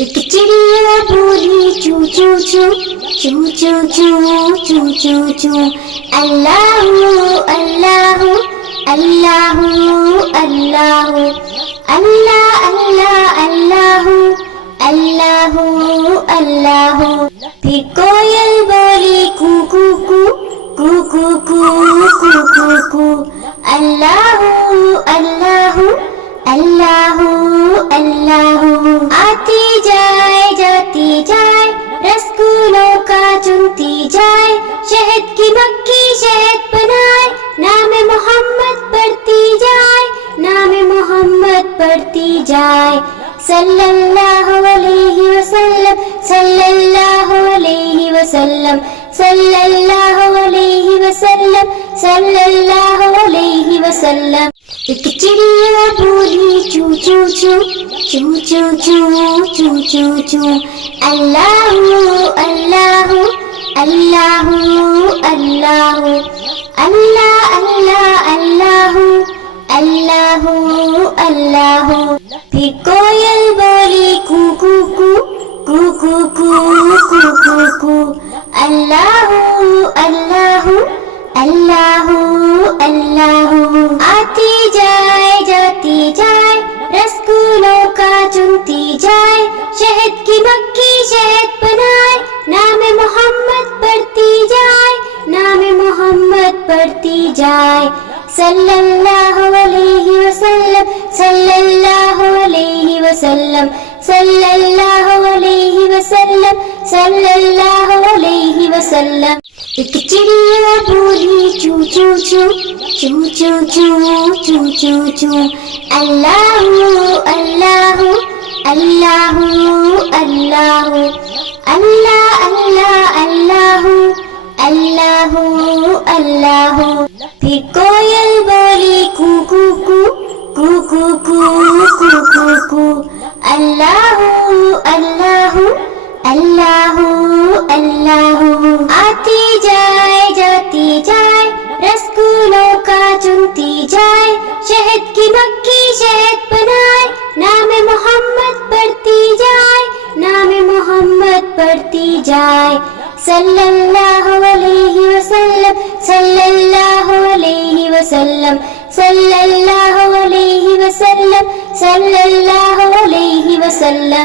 ایک چڑیا بولی چو چو چو چو چو چو چو چو چو اللہ اللہ اللہ اللہ اللہ اللہ اللہ اللہ اللہ. پھر کوئل بولی کو کو کو کو کو کو کو کو کو اللہ اللہ اللہ اللہ. آتی جائے جاتی جائے رسگلوں کا چنتی جائے شہد کی مکھی شہد بنائے نام محمد پڑھتی جائے نام محمد پڑھتی جائے صلی اللہ علیہ وسلم صلی اللہ علیہ وسلم صلی اللہ علیہ وسلم صلی اللہ علیہ وسلم. ایک چڑیا بولی چو چو چو چو چو چو چو چو چو اللہ اللہ اللہ اللہ اللہ اللہ اللہ اللہ اللہ. پھر کوئل بولی کو کو کو کو کو کو کو کو کو اللہ اللہ اللہ اللہ. آتی جائے جاتی جائے رسگلوں کا چنتی جائے شہد کی مکھی شہد بنائے نام محمد پڑھتی جائے نام محمد پڑھتی جائے صلی اللہ علیہ وسلم صلی اللہ علیہ وسلم صلی اللہ علیہ وسلم صلی اللہ علیہ وسلم. ایک چڑیا بولی چو چو چو چو چو چو چو چو چو اللہ اللہ اللہ اللہ اللہ اللہ اللہ اللہ اللہ. پھر کوئل بولی کو کو کو کو کو کو کو کو کو اللہ اللہ اللہ اللہ. آتی جائے جاتی جائے رسگلوں کا چنتی جائے شہد کی مکھی شہد بنائے نام محمد پڑھتی جائے نام محمد پڑھتی جائے صلی اللہ علیہ وسلم صلی اللہ علیہ وسلم صلی اللہ علیہ وسلم صلی اللہ علیہ وسلم.